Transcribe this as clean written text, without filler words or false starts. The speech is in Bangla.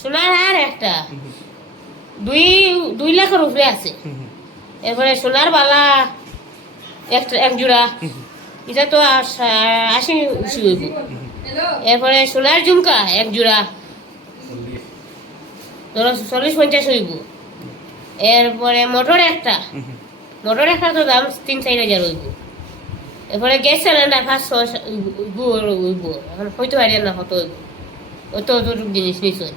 সোনার হার একটা 2 লাখের উপরে আছে। এরপরে সোনার বালা একটা এক জোড়া, এটা তো 80 হইব। এরপরে সোনার ঝুমকা এক জোড়া ধরো 40-50 হইব। এরপরে মোটর একটা তো দাম 3-4 হাজার হইব। এরপরে গ্যাস সিলিন্ডার 500 হইব। এখন হইতে পারি না কত হইব, অত জিনিস নিশ্চয়।